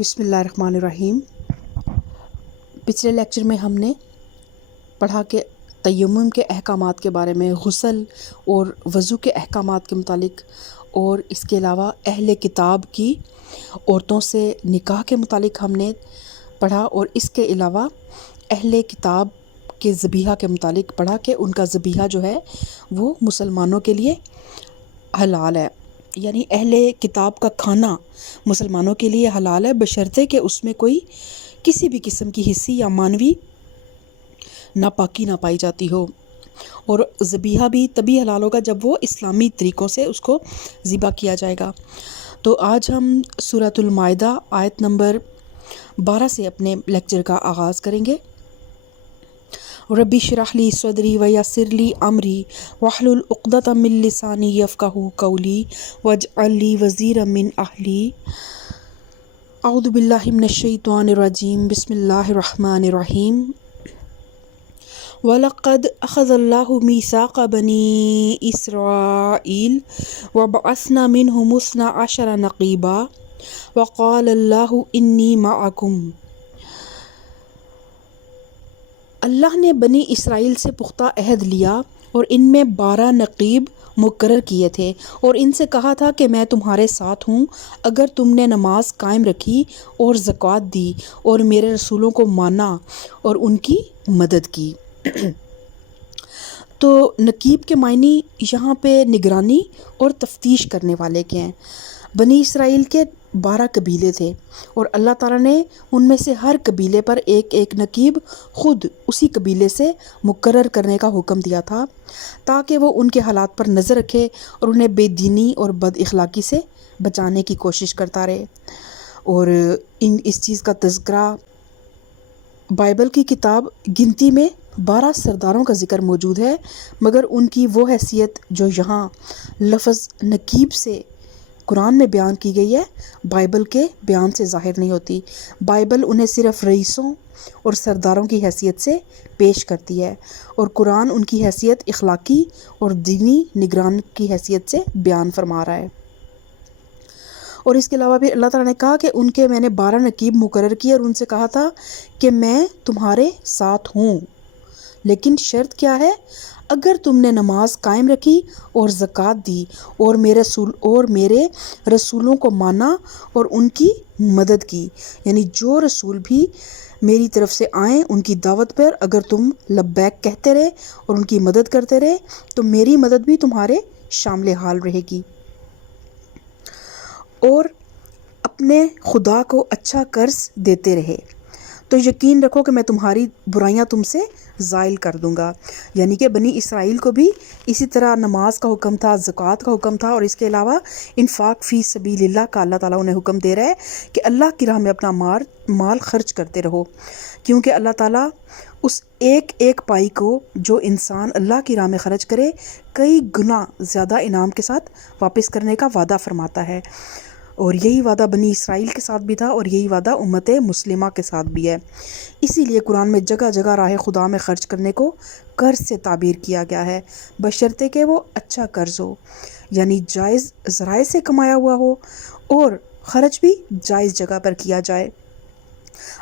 بسم اللہ الرحمن الرحیم۔ پچھلے لیکچر میں ہم نے پڑھا کہ تیمم کے احکامات کے بارے میں، غسل اور وضو کے احکامات کے متعلق، اور اس کے علاوہ اہل کتاب کی عورتوں سے نکاح کے متعلق ہم نے پڑھا، اور اس کے علاوہ اہل کتاب کے ذبیحہ کے متعلق پڑھا کہ ان کا ذبیحہ جو ہے وہ مسلمانوں کے لیے حلال ہے، یعنی اہل کتاب کا کھانا مسلمانوں کے لیے حلال ہے، بشرطے کہ اس میں کوئی کسی بھی قسم کی حسی یا معنوی ناپاکی نہ پائی جاتی ہو، اور ذبیحہ بھی تبھی حلال ہوگا جب وہ اسلامی طریقوں سے اس کو ذبح کیا جائے گا۔ تو آج ہم سورۃ المائدہ آیت نمبر 12 سے اپنے لیکچر کا آغاز کریں گے۔ ربی اشرح لی صدری ویسر لی امری واحلل عقدۃ من لسانی یفقہوا قولی واجعل لی وزیرا من اہلی۔ اعوذ باللہ من الشیطان الرجیم، بسم اللہ الرحمن الرحیم۔ وَلَقَدْ أَخَذَ اللَّهُ مِيثَاقَ بَنِي إِسْرَائِيلَ وَبَعَثْنَا مِنْهُمُ 12 نَقِيبًا وَقَالَ اللَّهُ إِنِّي مَعَكُمْ۔ اللہ نے بنی اسرائیل سے پختہ عہد لیا اور ان میں 12 نقیب مقرر کیے تھے، اور ان سے کہا تھا کہ میں تمہارے ساتھ ہوں اگر تم نے نماز قائم رکھی اور زکوٰۃ دی اور میرے رسولوں کو مانا اور ان کی مدد کی۔ تو نقیب کے معنی یہاں پہ نگرانی اور تفتیش کرنے والے کے ہیں۔ بنی اسرائیل کے 12 قبیلے تھے، اور اللہ تعالیٰ نے ان میں سے ہر قبیلے پر ایک ایک نقیب خود اسی قبیلے سے مقرر کرنے کا حکم دیا تھا، تاکہ وہ ان کے حالات پر نظر رکھے اور انہیں بے دینی اور بد اخلاقی سے بچانے کی کوشش کرتا رہے۔ اور اس چیز کا تذکرہ بائبل کی کتاب گنتی میں 12 سرداروں کا ذکر موجود ہے، مگر ان کی وہ حیثیت جو یہاں لفظ نقیب سے قرآن میں بیان کی گئی ہے، بائبل کے بیان سے ظاہر نہیں ہوتی۔ بائبل انہیں صرف رئیسوں اور سرداروں کی حیثیت سے پیش کرتی ہے، اور قرآن ان کی حیثیت اخلاقی اور دینی نگران کی حیثیت سے بیان فرما رہا ہے۔ اور اس کے علاوہ بھی اللہ تعالیٰ نے کہا کہ ان کے میں نے 12 نقیب مقرر کیے اور ان سے کہا تھا کہ میں تمہارے ساتھ ہوں، لیکن شرط کیا ہے؟ اگر تم نے نماز قائم رکھی اور زکوٰۃ دی اور میرے رسولوں کو مانا اور ان کی مدد کی، یعنی جو رسول بھی میری طرف سے آئیں ان کی دعوت پر اگر تم لبیک کہتے رہے اور ان کی مدد کرتے رہے تو میری مدد بھی تمہارے شامل حال رہے گی، اور اپنے خدا کو اچھا قرض دیتے رہے تو یقین رکھو کہ میں تمہاری برائیاں تم سے زائل کر دوں گا۔ یعنی کہ بنی اسرائیل کو بھی اسی طرح نماز کا حکم تھا، زکوٰۃ کا حکم تھا، اور اس کے علاوہ انفاق فی سبیل اللہ کا اللہ تعالیٰ انہیں حکم دے رہا ہے کہ اللہ کی راہ میں اپنا مال خرچ کرتے رہو، کیونکہ اللہ تعالیٰ اس ایک ایک پائی کو جو انسان اللہ کی راہ میں خرچ کرے کئی گنا زیادہ انعام کے ساتھ واپس کرنے کا وعدہ فرماتا ہے، اور یہی وعدہ بنی اسرائیل کے ساتھ بھی تھا اور یہی وعدہ امت مسلمہ کے ساتھ بھی ہے۔ اسی لیے قرآن میں جگہ جگہ راہ خدا میں خرچ کرنے کو قرض سے تعبیر کیا گیا ہے، بشرطے کہ وہ اچھا قرض ہو، یعنی جائز ذرائع سے کمایا ہوا ہو اور خرچ بھی جائز جگہ پر کیا جائے،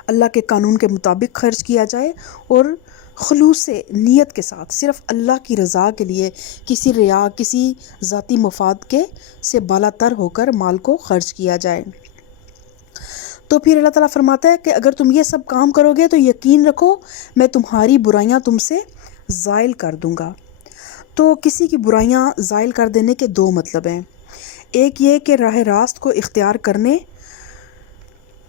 اللہ کے قانون کے مطابق خرچ کیا جائے، اور خلوص نیت کے ساتھ صرف اللہ کی رضا کے لیے، کسی ریا کسی ذاتی مفاد کے سے بالا تر ہو کر مال کو خرچ کیا جائے۔ تو پھر اللہ تعالیٰ فرماتا ہے کہ اگر تم یہ سب کام کرو گے تو یقین رکھو میں تمہاری برائیاں تم سے زائل کر دوں گا۔ تو کسی کی برائیاں زائل کر دینے کے 2 مطلب ہیں، ایک یہ کہ راہ راست کو اختیار کرنے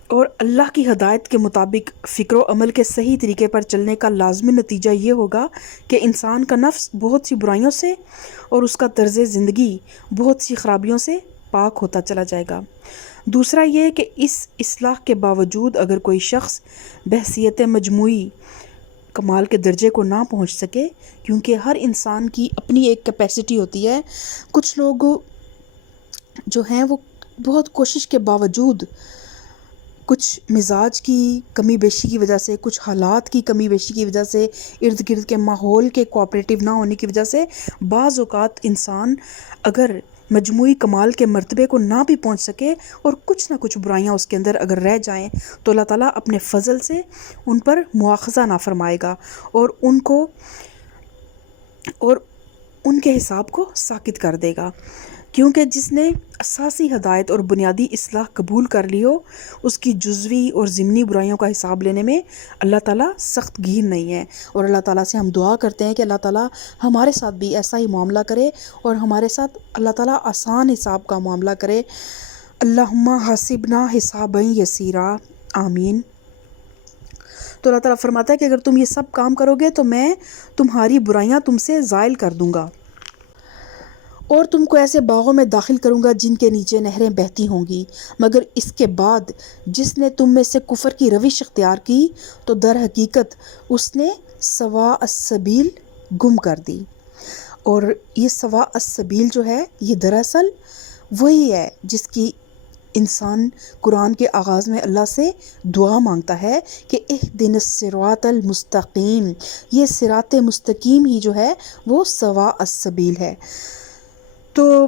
اور اللہ کی ہدایت کے مطابق فکر و عمل کے صحیح طریقے پر چلنے کا لازمی نتیجہ یہ ہوگا کہ انسان کا نفس بہت سی برائیوں سے اور اس کا طرز زندگی بہت سی خرابیوں سے پاک ہوتا چلا جائے گا۔ دوسرا یہ کہ اس اصلاح کے باوجود اگر کوئی شخص بحیثیت مجموعی کمال کے درجے کو نہ پہنچ سکے، کیونکہ ہر انسان کی اپنی ایک کیپیسٹی ہوتی ہے، کچھ لوگ جو ہیں وہ بہت کوشش کے باوجود کچھ مزاج کی کمی بیشی کی وجہ سے، کچھ حالات کی کمی بیشی کی وجہ سے، ارد گرد کے ماحول کے کوآپریٹیو نہ ہونے کی وجہ سے بعض اوقات انسان اگر مجموعی کمال کے مرتبے کو نہ بھی پہنچ سکے اور کچھ نہ کچھ برائیاں اس کے اندر اگر رہ جائیں تو اللہ تعالیٰ اپنے فضل سے ان پر مواخذہ نہ فرمائے گا اور ان کے حساب کو ساکت کر دے گا، کیونکہ جس نے اساسی ہدایت اور بنیادی اصلاح قبول کر لی ہو اس کی جزوی اور ضمنی برائیوں کا حساب لینے میں اللہ تعالیٰ سخت گیر نہیں ہے۔ اور اللہ تعالیٰ سے ہم دعا کرتے ہیں کہ اللہ تعالیٰ ہمارے ساتھ بھی ایسا ہی معاملہ کرے اور ہمارے ساتھ اللہ تعالیٰ آسان حساب کا معاملہ کرے۔ اللہم حاسبنا حسابا یسیرا، آمین۔ تو اللہ تعالیٰ فرماتا ہے کہ اگر تم یہ سب کام کرو گے تو میں تمہاری برائیاں تم سے زائل کر دوں گا اور تم کو ایسے باغوں میں داخل کروں گا جن کے نیچے نہریں بہتی ہوں گی، مگر اس کے بعد جس نے تم میں سے کفر کی روش اختیار کی تو در حقیقت اس نے سواء السبیل گم کر دی۔ اور یہ سواء السبیل جو ہے یہ دراصل وہی ہے جس کی انسان قرآن کے آغاز میں اللہ سے دعا مانگتا ہے کہ اہدنا الصراط المستقیم، یہ صراط مستقیم ہی جو ہے وہ سواء السبیل ہے۔ تو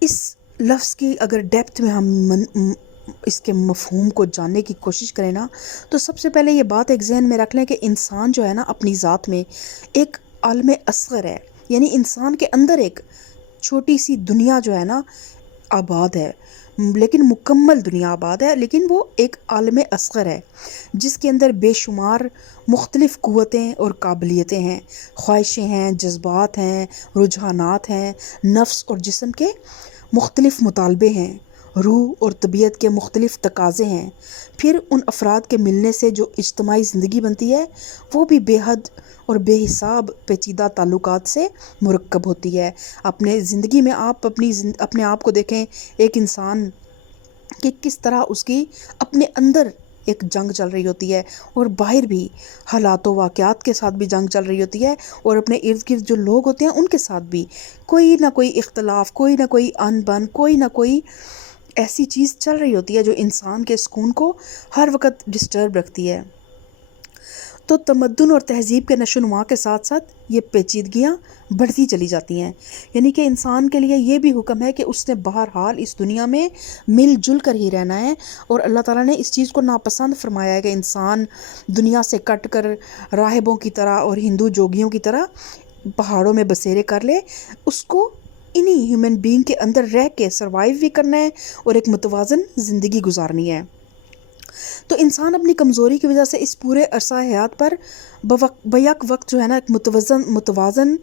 اس لفظ کی اگر ڈیپتھ میں ہم اس کے مفہوم کو جاننے کی کوشش کریں نا تو سب سے پہلے یہ بات ایک ذہن میں رکھ لیں کہ انسان جو ہے نا اپنی ذات میں ایک عالم اصغر ہے، یعنی انسان کے اندر ایک چھوٹی سی دنیا جو ہے نا آباد ہے، لیکن مکمل دنیا آباد ہے، لیکن وہ ایک عالم اصغر ہے جس کے اندر بے شمار مختلف قوتیں اور قابلیتیں ہیں، خواہشیں ہیں، جذبات ہیں، رجحانات ہیں، نفس اور جسم کے مختلف مطالبے ہیں، روح اور طبیعت کے مختلف تقاضے ہیں۔ پھر ان افراد کے ملنے سے جو اجتماعی زندگی بنتی ہے وہ بھی بے حد اور بے حساب پیچیدہ تعلقات سے مرکب ہوتی ہے۔ اپنے زندگی میں آپ اپنے آپ کو دیکھیں، ایک انسان کہ کس طرح اس کی اپنے اندر ایک جنگ چل رہی ہوتی ہے اور باہر بھی حالات و واقعات کے ساتھ بھی جنگ چل رہی ہوتی ہے، اور اپنے ارد گرد جو لوگ ہوتے ہیں ان کے ساتھ بھی کوئی نہ کوئی اختلاف، کوئی نہ کوئی ان بن، کوئی نہ کوئی ایسی چیز چل رہی ہوتی ہے جو انسان کے سکون کو ہر وقت ڈسٹرب رکھتی ہے۔ تو تمدن اور تہذیب کے نشو و نما کے ساتھ ساتھ یہ پیچیدگیاں بڑھتی چلی جاتی ہیں، یعنی کہ انسان کے لیے یہ بھی حکم ہے کہ اس نے بہرحال اس دنیا میں مل جل کر ہی رہنا ہے، اور اللہ تعالیٰ نے اس چیز کو ناپسند فرمایا ہے کہ انسان دنیا سے کٹ کر راہبوں کی طرح اور ہندو جوگیوں کی طرح پہاڑوں میں بسیرے کر لے۔ اس کو انہی ہیومن بینگ کے اندر رہ کے سروائیو بھی کرنا ہے اور ایک متوازن زندگی گزارنی ہے۔ تو انسان اپنی کمزوری کی وجہ سے اس پورے عرصہ حیات پر بیک وقت جو ہے نا ایک متوازن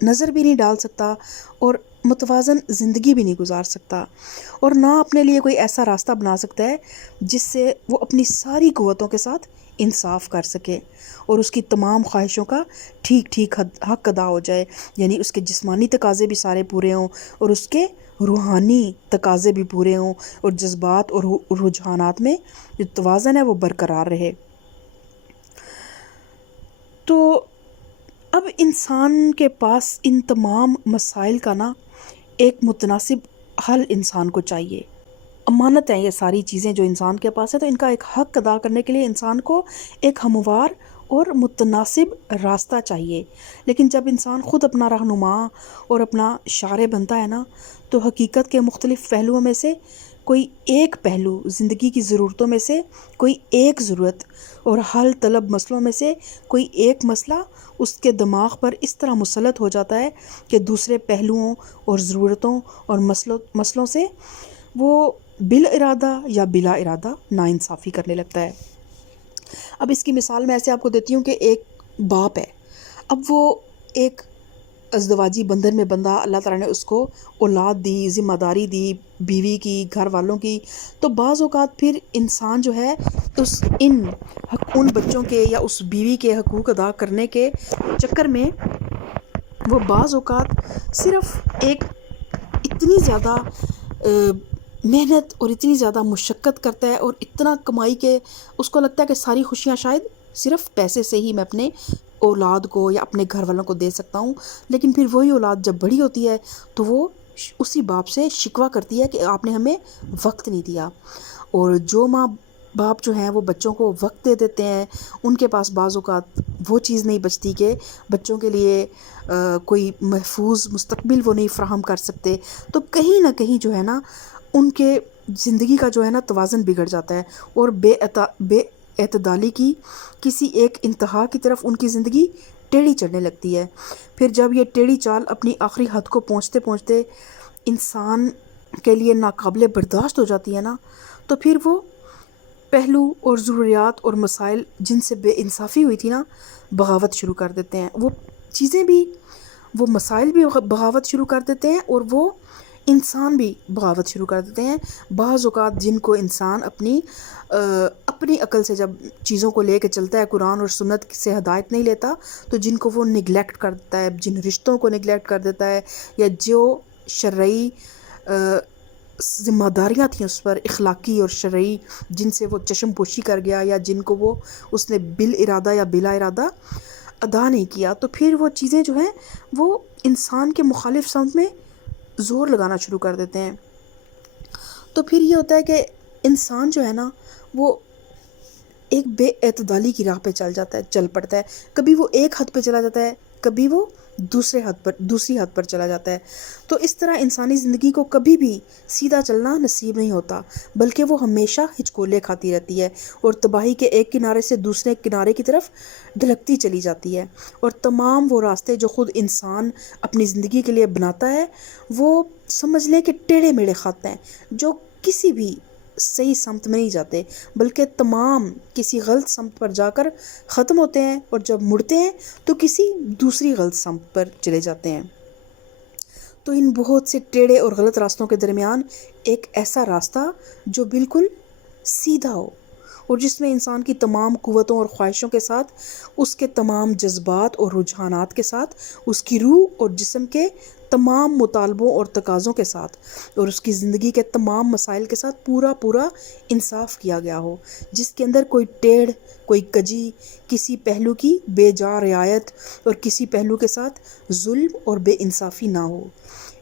نظر بھی نہیں ڈال سکتا اور متوازن زندگی بھی نہیں گزار سکتا، اور نہ اپنے لیے کوئی ایسا راستہ بنا سکتا ہے جس سے وہ اپنی ساری قوتوں کے ساتھ انصاف کر سکے اور اس کی تمام خواہشوں کا ٹھیک حق ادا ہو جائے، یعنی اس کے جسمانی تقاضے بھی سارے پورے ہوں اور اس کے روحانی تقاضے بھی پورے ہوں، اور جذبات اور رجحانات میں جو توازن ہے وہ برقرار رہے۔ تو اب انسان کے پاس ان تمام مسائل کا نا ایک متناسب حل انسان کو چاہیے۔ امانت ہیں یہ ساری چیزیں جو انسان کے پاس ہے، تو ان کا ایک حق ادا کرنے کے لیے انسان کو ایک ہموار اور متناسب راستہ چاہیے۔ لیکن جب انسان خود اپنا رہنما اور اپنا شارع بنتا ہے نا تو حقیقت کے مختلف پہلوؤں میں سے کوئی ایک پہلو، زندگی کی ضرورتوں میں سے کوئی ایک ضرورت اور حل طلب مسئلوں میں سے کوئی ایک مسئلہ اس کے دماغ پر اس طرح مسلط ہو جاتا ہے کہ دوسرے پہلوؤں اور ضرورتوں اور مسئلوں سے وہ بالارادہ یا بلا ارادہ ناانصافی کرنے لگتا ہے۔ اب اس کی مثال میں ایسے آپ کو دیتی ہوں کہ ایک باپ ہے، اب وہ ایک ازدواجی بندھن میں بندھا، اللہ تعالیٰ نے اس کو اولاد دی، ذمہ داری دی، بیوی کی، گھر والوں کی، تو بعض اوقات پھر انسان جو ہے ان بچوں کے یا اس بیوی کے حقوق ادا کرنے کے چکر میں وہ بعض اوقات صرف ایک اتنی زیادہ محنت اور اتنی زیادہ مشقت کرتا ہے اور اتنا کمائی کے اس کو لگتا ہے کہ ساری خوشیاں شاید صرف پیسے سے ہی میں اپنے اولاد کو یا اپنے گھر والوں کو دے سکتا ہوں، لیکن پھر وہی اولاد جب بڑی ہوتی ہے تو وہ اسی باپ سے شکوہ کرتی ہے کہ آپ نے ہمیں وقت نہیں دیا۔ اور جو ماں باپ جو ہیں وہ بچوں کو وقت دے دیتے ہیں، ان کے پاس بعض اوقات وہ چیز نہیں بچتی کہ بچوں کے لیے کوئی محفوظ مستقبل وہ نہیں فراہم کر سکتے، تو کہیں نہ کہیں جو ہے نا ان کے زندگی کا جو ہے نا توازن بگڑ جاتا ہے، اور بے اعتدالی کی کسی ایک انتہا کی طرف ان کی زندگی ٹیڑھی چڑھنے لگتی ہے۔ پھر جب یہ ٹیڑھی چال اپنی آخری حد کو پہنچتے پہنچتے انسان کے لیے ناقابل برداشت ہو جاتی ہے نا، تو پھر وہ پہلو اور ضروریات اور مسائل جن سے بے انصافی ہوئی تھی نا، بغاوت شروع کر دیتے ہیں۔ وہ چیزیں بھی، وہ مسائل بھی بغاوت شروع کر دیتے ہیں، اور وہ انسان بھی بغاوت شروع کر دیتے ہیں۔ بعض اوقات جن کو انسان اپنی عقل سے جب چیزوں کو لے کے چلتا ہے، قرآن اور سنت سے ہدایت نہیں لیتا، تو جن کو وہ نگلیکٹ کر دیتا ہے، جن رشتوں کو نگلیکٹ کر دیتا ہے، یا جو شرعی ذمہ داریاں تھیں اس پر اخلاقی اور شرعی، جن سے وہ چشم پوشی کر گیا، یا جن کو وہ اس نے بالارادہ یا بلا ارادہ ادا نہیں کیا، تو پھر وہ چیزیں جو ہیں وہ انسان کے مخالف سمت میں زور لگانا شروع کر دیتے ہیں۔ تو پھر یہ ہوتا ہے کہ انسان جو ہے نا وہ ایک بے اعتدالی کی راہ پہ چل پڑتا ہے، کبھی وہ ایک حد پہ چلا جاتا ہے، کبھی وہ دوسری حد پر چلا جاتا ہے۔ تو اس طرح انسانی زندگی کو کبھی بھی سیدھا چلنا نصیب نہیں ہوتا، بلکہ وہ ہمیشہ ہچکولے کھاتی رہتی ہے، اور تباہی کے ایک کنارے سے دوسرے کنارے کی طرف ڈھلکتی چلی جاتی ہے۔ اور تمام وہ راستے جو خود انسان اپنی زندگی کے لیے بناتا ہے، وہ سمجھ لیں کہ ٹیڑھے میڑھے خط ہیں، جو کسی بھی صحیح سمت میں نہیں جاتے، بلکہ تمام کسی غلط سمت پر جا کر ختم ہوتے ہیں، اور جب مڑتے ہیں تو کسی دوسری غلط سمت پر چلے جاتے ہیں۔ تو ان بہت سے ٹیڑھے اور غلط راستوں کے درمیان ایک ایسا راستہ جو بالکل سیدھا ہو، اور جس میں انسان کی تمام قوتوں اور خواہشوں کے ساتھ، اس کے تمام جذبات اور رجحانات کے ساتھ، اس کی روح اور جسم کے تمام مطالبوں اور تقاضوں کے ساتھ، اور اس کی زندگی کے تمام مسائل کے ساتھ پورا انصاف کیا گیا ہو، جس کے اندر کوئی ٹیڑھ، کوئی کجی، کسی پہلو کی بے جا رعایت، اور کسی پہلو کے ساتھ ظلم اور بے انصافی نہ ہو۔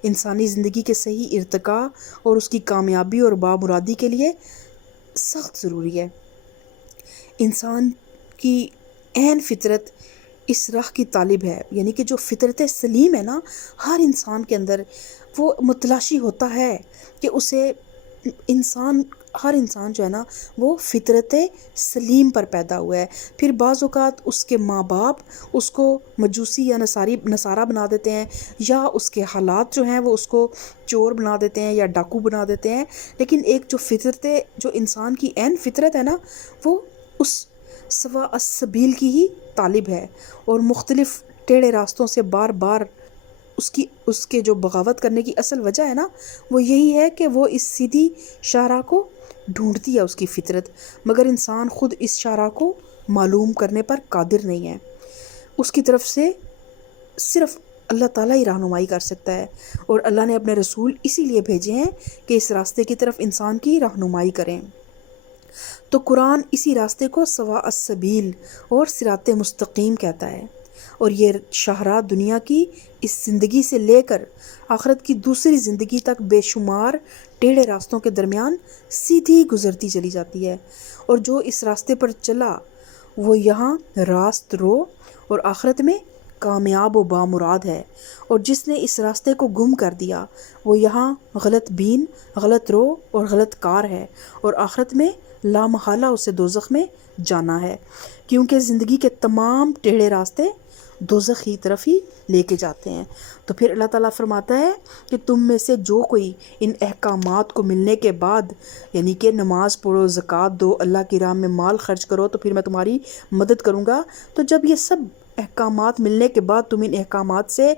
انسانی زندگی کے صحیح ارتقاء اور اس کی کامیابی اور بامرادی کے لیے سخت ضروری ہے۔ انسان کی عین فطرت اس راہ کی طالب ہے، یعنی کہ جو فطرت سلیم ہے نا ہر انسان کے اندر، وہ متلاشی ہوتا ہے کہ ہر انسان جو ہے نا وہ فطرت سلیم پر پیدا ہوا ہے۔ پھر بعض اوقات اس کے ماں باپ اس کو مجوسی یا نصارہ بنا دیتے ہیں، یا اس کے حالات جو ہیں وہ اس کو چور بنا دیتے ہیں یا ڈاکو بنا دیتے ہیں، لیکن ایک جو انسان کی عین فطرت ہے نا، وہ اس سوا السبیل کی ہی طالب ہے، اور مختلف ٹیڑھے راستوں سے بار بار اس کے جو بغاوت کرنے کی اصل وجہ ہے نا، وہ یہی ہے کہ وہ اس سیدھی شاہراہ کو ڈھونڈتی ہے اس کی فطرت، مگر انسان خود اس شاہراہ کو معلوم کرنے پر قادر نہیں ہے۔ اس کی طرف سے صرف اللہ تعالیٰ ہی رہنمائی کر سکتا ہے، اور اللہ نے اپنے رسول اسی لیے بھیجے ہیں کہ اس راستے کی طرف انسان کی رہنمائی کریں۔ تو قرآن اسی راستے کو سواء السبیل اور صراط مستقیم کہتا ہے، اور یہ شاہراہ دنیا کی اس زندگی سے لے کر آخرت کی دوسری زندگی تک بے شمار ٹیڑھے راستوں کے درمیان سیدھی گزرتی چلی جاتی ہے، اور جو اس راستے پر چلا وہ یہاں راست رو اور آخرت میں کامیاب و بامراد ہے، اور جس نے اس راستے کو گم کر دیا وہ یہاں غلط بین، غلط رو اور غلط کار ہے، اور آخرت میں لا محالہ اسے دوزخ میں جانا ہے، کیونکہ زندگی کے تمام ٹیڑھے راستے دوزخ کی طرف ہی لے کے جاتے ہیں۔ تو پھر اللہ تعالیٰ فرماتا ہے کہ تم میں سے جو کوئی ان احکامات کو ملنے کے بعد، یعنی کہ نماز پڑھو، زکوٰۃ دو، اللہ کی راہ میں مال خرچ کرو تو پھر میں تمہاری مدد کروں گا، تو جب یہ سب احکامات ملنے کے بعد تم ان احکامات سے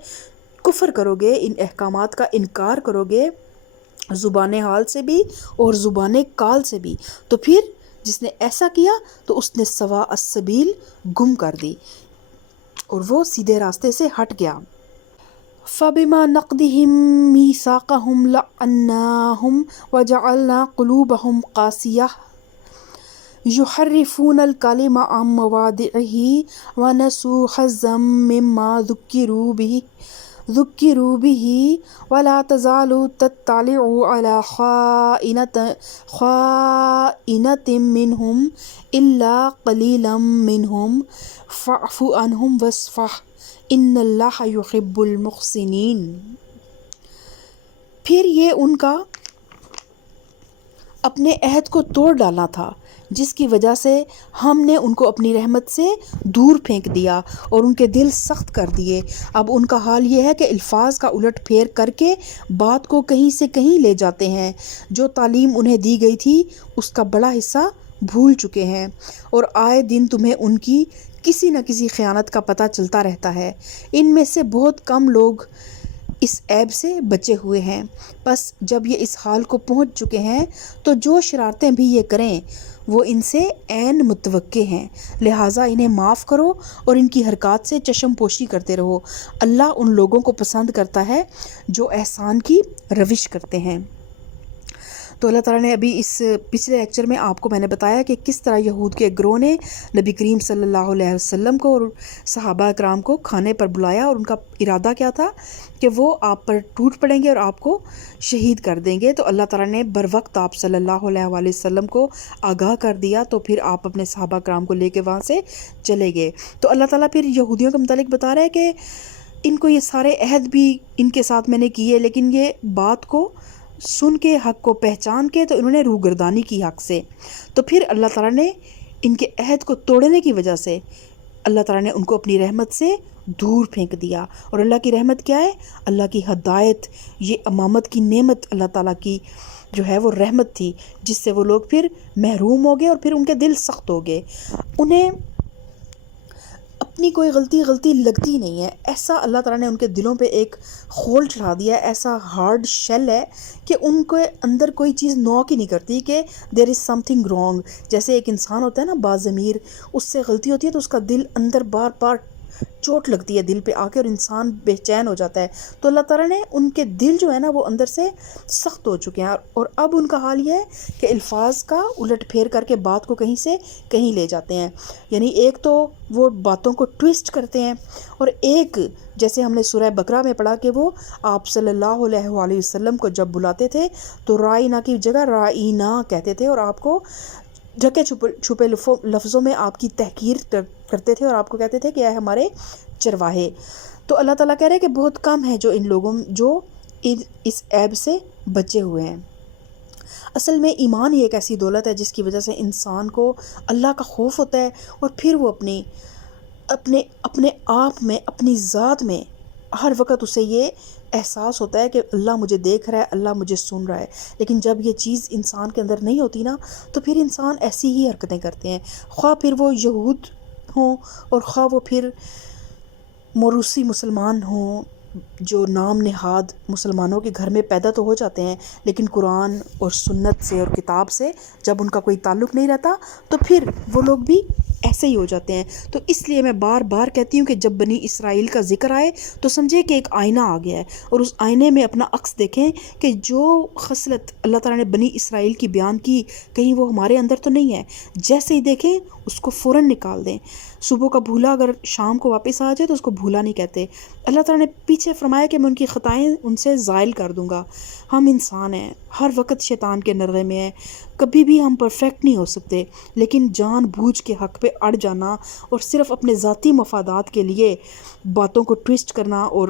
کفر کرو گے، ان احکامات کا انکار کرو گے، زبان حال سے بھی اور زبان کال سے بھی، تو پھر جس نے ایسا کیا تو اس نے سواء السبیل گم کر دی، اور وہ سیدھے راستے سے ہٹ گیا۔ فَبِمَا نَقْضِهِم مِّيثَاقَهُمْ لَعَنَّاهُمْ وَجَعَلْنَا قُلُوبَهُمْ قَاسِيَةً يُحَرِّفُونَ الْكَلِمَ عَن مَّوَاضِعِهِ وَنَسُوا حَظًّا مِّمَّا ذُكِّرُوا بِهِ ذکروا به ولا تزالوا تطلع على خائنة منهم إلا قليلا منهم فاعف عنهم واصفح ان اللہ يحب المحسنین۔ پھر یہ ان کا اپنے عہد کو توڑ ڈالنا تھا جس کی وجہ سے ہم نے ان کو اپنی رحمت سے دور پھینک دیا اور ان کے دل سخت کر دیے۔ اب ان کا حال یہ ہے کہ الفاظ کا الٹ پھیر کر کے بات کو کہیں سے کہیں لے جاتے ہیں، جو تعلیم انہیں دی گئی تھی اس کا بڑا حصہ بھول چکے ہیں، اور آئے دن تمہیں ان کی کسی نہ کسی خیانت کا پتہ چلتا رہتا ہے۔ ان میں سے بہت کم لوگ اس عیب سے بچے ہوئے ہیں، بس جب یہ اس حال کو پہنچ چکے ہیں تو جو شرارتیں بھی یہ کریں وہ ان سے عین متوقع ہیں، لہٰذا انہیں معاف کرو اور ان کی حرکات سے چشم پوشی کرتے رہو۔ اللہ ان لوگوں کو پسند کرتا ہے جو احسان کی روش کرتے ہیں۔ تو اللہ تعالیٰ نے ابھی اس پچھلے لیکچر میں آپ کو میں نے بتایا کہ کس طرح یہود کے گروہ نے نبی کریم صلی اللہ علیہ وسلم کو اور صحابہ اکرام کو کھانے پر بلایا، اور ان کا ارادہ کیا تھا کہ وہ آپ پر ٹوٹ پڑیں گے اور آپ کو شہید کر دیں گے۔ تو اللہ تعالیٰ نے بر وقت آپ صلی اللہ علیہ وآلہ وسلم کو آگاہ کر دیا، تو پھر آپ اپنے صحابہ اکرام کو لے کے وہاں سے چلے گئے۔ تو اللہ تعالیٰ پھر یہودیوں کے متعلق بتا رہا ہے کہ ان کو یہ سارے عہد بھی ان کے ساتھ میں نے کیے، لیکن یہ بات کو سن کے، حق کو پہچان کے، تو انہوں نے روگردانی کی حق سے۔ تو پھر اللہ تعالیٰ نے ان کے عہد کو توڑنے کی وجہ سے اللہ تعالیٰ نے ان کو اپنی رحمت سے دور پھینک دیا۔ اور اللہ کی رحمت کیا ہے؟ اللہ کی ہدایت، یہ امامت کی نعمت اللہ تعالیٰ کی جو ہے وہ رحمت تھی، جس سے وہ لوگ پھر محروم ہو گئے اور پھر ان کے دل سخت ہو گئے، انہیں اپنی کوئی غلطی لگتی نہیں ہے۔ ایسا اللہ تعالیٰ نے ان کے دلوں پہ ایک خول چڑھا دیا ہے، ایسا ہارڈ شیل ہے کہ ان کے اندر کوئی چیز نوک ہی نہیں کرتی کہ دیر از سم تھنگ رانگ۔ جیسے ایک انسان ہوتا ہے نا باضمیر، اس سے غلطی ہوتی ہے تو اس کا دل اندر بار بار چوٹ لگتی ہے دل پہ آ کے، اور انسان بے چین ہو جاتا ہے۔ تو اللہ تعالیٰ نے ان کے دل جو ہے نا وہ اندر سے سخت ہو چکے ہیں، اور اب ان کا حال یہ ہے کہ الفاظ کا الٹ پھیر کر کے بات کو کہیں سے کہیں لے جاتے ہیں۔ یعنی ایک تو وہ باتوں کو ٹویسٹ کرتے ہیں، اور ایک جیسے ہم نے سورہ بقرہ میں پڑھا کہ وہ آپ صلی اللہ علیہ وآلہ وسلم کو جب بلاتے تھے تو رائنا کی جگہ رائنا کہتے تھے، اور آپ کو ڈھکے چھپے لفظوں میں آپ کی تحقیر کرتے تھے، اور آپ کو کہتے تھے کہ اے ہمارے چرواہے۔ تو اللہ تعالیٰ کہہ رہے ہیں کہ بہت کم ہیں جو ان لوگوں جو اس عیب سے بچے ہوئے ہیں۔ اصل میں ایمان ہی ایک ایسی دولت ہے جس کی وجہ سے انسان کو اللہ کا خوف ہوتا ہے، اور پھر وہ اپنے آپ میں، اپنی ذات میں ہر وقت اسے یہ احساس ہوتا ہے کہ اللہ مجھے دیکھ رہا ہے، اللہ مجھے سن رہا ہے۔ لیکن جب یہ چیز انسان کے اندر نہیں ہوتی نا، تو پھر انسان ایسی ہی حرکتیں کرتے ہیں، خواہ پھر وہ یہود ہوں اور خواہ وہ پھر موروثی مسلمان ہوں جو نام نہاد مسلمانوں کے گھر میں پیدا تو ہو جاتے ہیں، لیکن قرآن اور سنت سے اور کتاب سے جب ان کا کوئی تعلق نہیں رہتا تو پھر وہ لوگ بھی ایسے ہی ہو جاتے ہیں۔ تو اس لیے میں بار بار کہتی ہوں کہ جب بنی اسرائیل کا ذکر آئے تو سمجھے کہ ایک آئینہ آ گیا ہے، اور اس آئینے میں اپنا عکس دیکھیں کہ جو خصلت اللہ تعالیٰ نے بنی اسرائیل کی بیان کی کہیں وہ ہمارے اندر تو نہیں ہے۔ جیسے ہی دیکھیں اس کو فوراً نکال دیں۔ صبح کا بھولا اگر شام کو واپس آ جائے تو اس کو بھولا نہیں کہتے۔ اللہ تعالیٰ نے پیچھے فرمایا کہ میں ان کی خطائیں ان سے زائل کر دوں گا۔ ہم انسان ہیں، ہر وقت شیطان کے نرغے میں ہیں، کبھی بھی ہم پرفیکٹ نہیں ہو سکتے، لیکن جان بوجھ کے حق پہ اڑ جانا اور صرف اپنے ذاتی مفادات کے لیے باتوں کو ٹویسٹ کرنا اور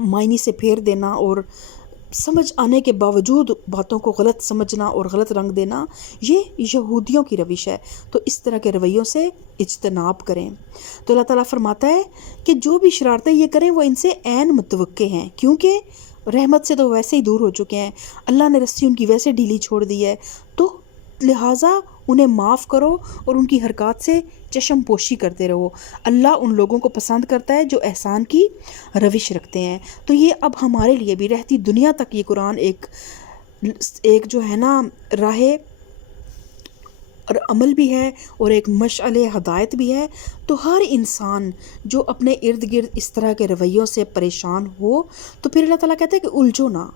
معنی سے پھیر دینا اور سمجھ آنے کے باوجود باتوں کو غلط سمجھنا اور غلط رنگ دینا، یہ یہودیوں کی روش ہے۔ تو اس طرح کے رویوں سے اجتناب کریں۔ تو اللہ تعالیٰ فرماتا ہے کہ جو بھی شرارتیں یہ کریں وہ ان سے عین متوقع ہیں، کیونکہ رحمت سے تو ویسے ہی دور ہو چکے ہیں، اللہ نے رسی ان کی ویسے ڈھیلی چھوڑ دی ہے، تو لہٰذا انہیں معاف کرو اور ان کی حرکات سے چشم پوشی کرتے رہو۔ اللہ ان لوگوں کو پسند کرتا ہے جو احسان کی روش رکھتے ہیں۔ تو یہ اب ہمارے لیے بھی رہتی دنیا تک یہ قرآن ایک جو ہے نا راہ اور عمل بھی ہے اور ایک مشعل ہدایت بھی ہے۔ تو ہر انسان جو اپنے ارد گرد اس طرح کے رویوں سے پریشان ہو تو پھر اللہ تعالیٰ کہتا ہے کہ الجھو نہ،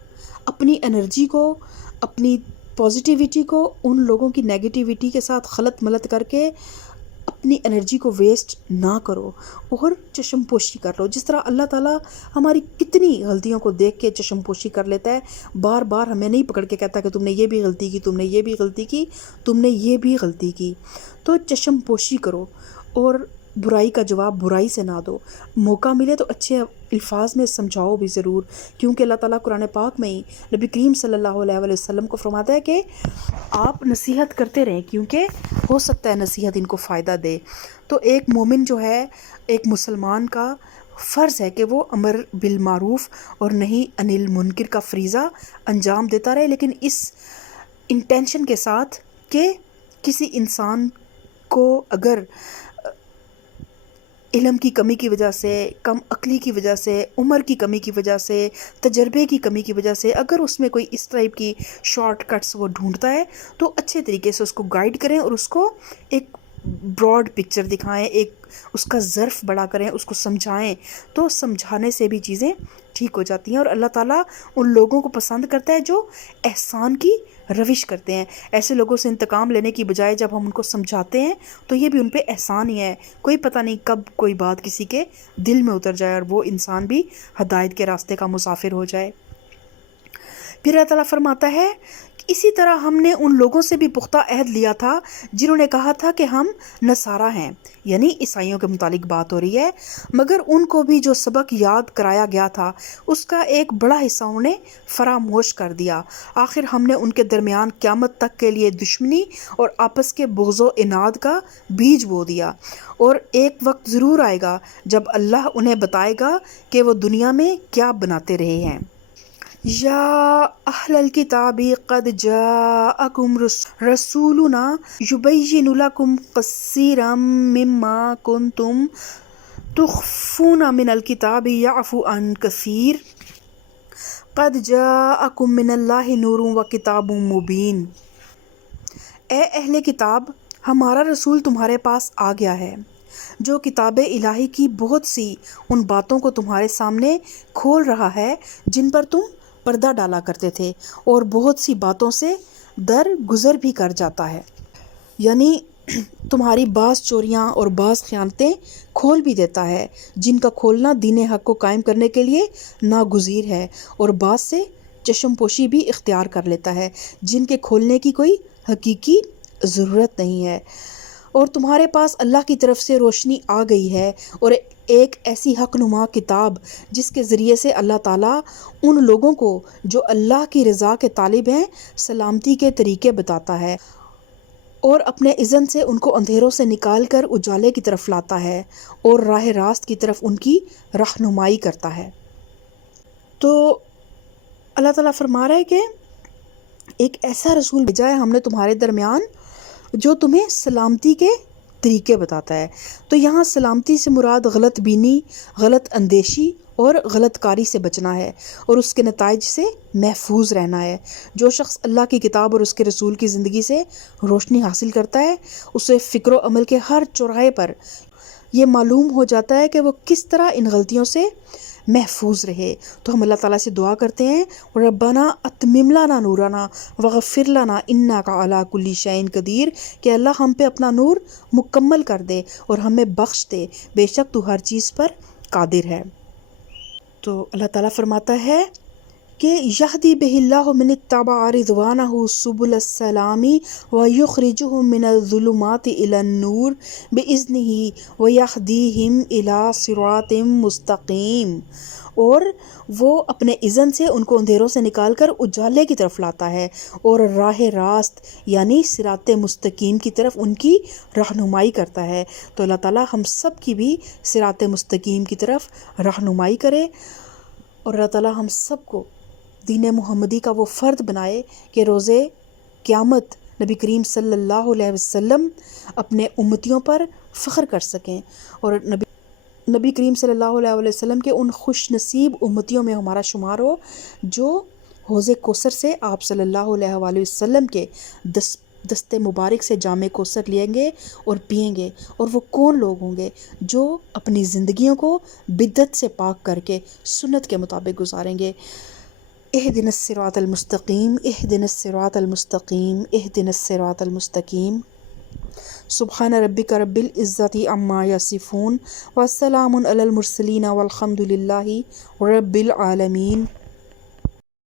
اپنی انرجی کو، اپنی پازیٹیوٹی کو ان لوگوں کی نیگیٹیوٹی کے ساتھ خلط ملط کر کے اپنی انرجی کو ویسٹ نہ کرو اور چشم پوشی کر لو. جس طرح اللہ تعالیٰ ہماری کتنی غلطیوں کو دیکھ کے چشم پوشی کر لیتا ہے، بار بار ہمیں نہیں پکڑ کے کہتا کہ تم نے یہ بھی غلطی کی، تم نے یہ بھی غلطی کی، تم نے یہ بھی غلطی کی. تو چشم پوشی کرو اور برائی کا جواب برائی سے نہ دو. موقع ملے تو اچھے الفاظ میں سمجھاؤ بھی ضرور، کیونکہ اللہ تعالیٰ قرآن پاک میں ہی نبی کریم صلی اللہ علیہ وسلم کو فرماتا ہے کہ آپ نصیحت کرتے رہیں، کیونکہ ہو سکتا ہے نصیحت ان کو فائدہ دے. تو ایک مومن جو ہے، ایک مسلمان کا فرض ہے کہ وہ امر بالمعروف اور نہی عن المنکر کا فریضہ انجام دیتا رہے، لیکن اس انٹینشن کے ساتھ کہ کسی انسان کو اگر علم کی کمی کی وجہ سے، کم عقلی کی وجہ سے، عمر کی کمی کی وجہ سے، تجربے کی کمی کی وجہ سے اگر اس میں کوئی اس ٹائپ کی شارٹ کٹس وہ ڈھونڈتا ہے تو اچھے طریقے سے اس کو گائیڈ کریں اور اس کو ایک براڈ پکچر دکھائیں، ایک اس کا ظرف بڑا کریں، اس کو سمجھائیں. تو سمجھانے سے بھی چیزیں ٹھیک ہو جاتی ہیں. اور اللہ تعالیٰ ان لوگوں کو پسند کرتا ہے جو احسان کی روش کرتے ہیں. ایسے لوگوں سے انتقام لینے کی بجائے جب ہم ان کو سمجھاتے ہیں تو یہ بھی ان پہ احسان ہی ہے. کوئی پتہ نہیں کب کوئی بات کسی کے دل میں اتر جائے اور وہ انسان بھی ہدایت کے راستے کا مسافر ہو جائے. پھر اللہ تعالیٰ فرماتا ہے اسی طرح ہم نے ان لوگوں سے بھی پختہ عہد لیا تھا جنہوں نے کہا تھا کہ ہم نصارہ ہیں، یعنی عیسائیوں کے متعلق بات ہو رہی ہے. مگر ان کو بھی جو سبق یاد کرایا گیا تھا اس کا ایک بڑا حصہ انہوں نے فراموش کر دیا. آخر ہم نے ان کے درمیان قیامت تک کے لیے دشمنی اور آپس کے بغض و عناد کا بیج بو دیا. اور ایک وقت ضرور آئے گا جب اللہ انہیں بتائے گا کہ وہ دنیا میں کیا بناتے رہے ہیں. یا اہل الکتاب قد جاءکم رسولنا یبین لکم کثیرا مما کنتم تخفون من الکتاب یعفو عن کثیر قد جاءکم من اللہ نور و کتاب مبین. اے اہل کتاب، ہمارا رسول تمہارے پاس آ گیا ہے جو کتاب الہی کی بہت سی ان باتوں کو تمہارے سامنے کھول رہا ہے جن پر تم پردہ ڈالا کرتے تھے، اور بہت سی باتوں سے درگزر بھی کر جاتا ہے. یعنی تمہاری بعض چوریاں اور بعض خیانتیں کھول بھی دیتا ہے جن کا کھولنا دین حق کو قائم کرنے کے لیے ناگزیر ہے، اور بعض سے چشم پوشی بھی اختیار کر لیتا ہے جن کے کھولنے کی کوئی حقیقی ضرورت نہیں ہے. اور تمہارے پاس اللہ کی طرف سے روشنی آ گئی ہے اور ایک ایسی حق نما کتاب جس کے ذریعے سے اللہ تعالیٰ ان لوگوں کو جو اللہ کی رضا کے طالب ہیں سلامتی کے طریقے بتاتا ہے اور اپنے اذن سے ان کو اندھیروں سے نکال کر اجالے کی طرف لاتا ہے اور راہ راست کی طرف ان کی رہنمائی کرتا ہے. تو اللہ تعالیٰ فرما رہا ہے کہ ایک ایسا رسول بھیجا ہے ہم نے تمہارے درمیان جو تمہیں سلامتی کے طریقے بتاتا ہے. تو یہاں سلامتی سے مراد غلط بینی، غلط اندیشی اور غلط کاری سے بچنا ہے اور اس کے نتائج سے محفوظ رہنا ہے. جو شخص اللہ کی کتاب اور اس کے رسول کی زندگی سے روشنی حاصل کرتا ہے اسے فکر و عمل کے ہر چوراہے پر یہ معلوم ہو جاتا ہے کہ وہ کس طرح ان غلطیوں سے محفوظ رہے. تو ہم اللہ تعالیٰ سے دعا کرتے ہیں ربنا اتمم لنا نورنا وغفر لنا انک علی کل شیء قدیر، کہ اللہ ہم پہ اپنا نور مکمل کر دے اور ہمیں بخش دے، بے شک تو ہر چیز پر قادر ہے. تو اللہ تعالیٰ فرماتا ہے کہ یہدی بہ اللہ من اتبع رضوانہ سبل السلام ویخرجہم من الظلمات الی النور باذنہ ویہدیہم الی صراط مستقیم. اور وہ اپنے اذن سے ان کو اندھیروں سے نکال کر اجالے کی طرف لاتا ہے اور راہ راست یعنی صراط مستقیم کی طرف ان کی رہنمائی کرتا ہے. تو اللہ تعالیٰ ہم سب کی بھی صراط مستقیم کی طرف رہنمائی کرے اور اللہ تعالیٰ ہم سب کو دین محمدی کا وہ فرد بنائے کہ روز قیامت نبی کریم صلی اللہ علیہ وسلم اپنے امتیوں پر فخر کر سکیں اور نبی کریم صلی اللہ علیہ وسلم کے ان خوش نصیب امتیوں میں ہمارا شمار ہو جو حوض کوثر سے آپ صلی اللہ علیہ وسلم کے دستے مبارک سے جام کوثر لیں گے اور پئیں گے. اور وہ کون لوگ ہوں گے جو اپنی زندگیوں کو بدعت سے پاک کر کے سنت کے مطابق گزاریں گے. اہدنا الصراط المستقیم اہدنا الصراط المستقیم اہدنا الصراط المستقیم. سبحان ربک رب العزت عما یصفون والسلام علی المرسلین والحمد للہ رب العالمین.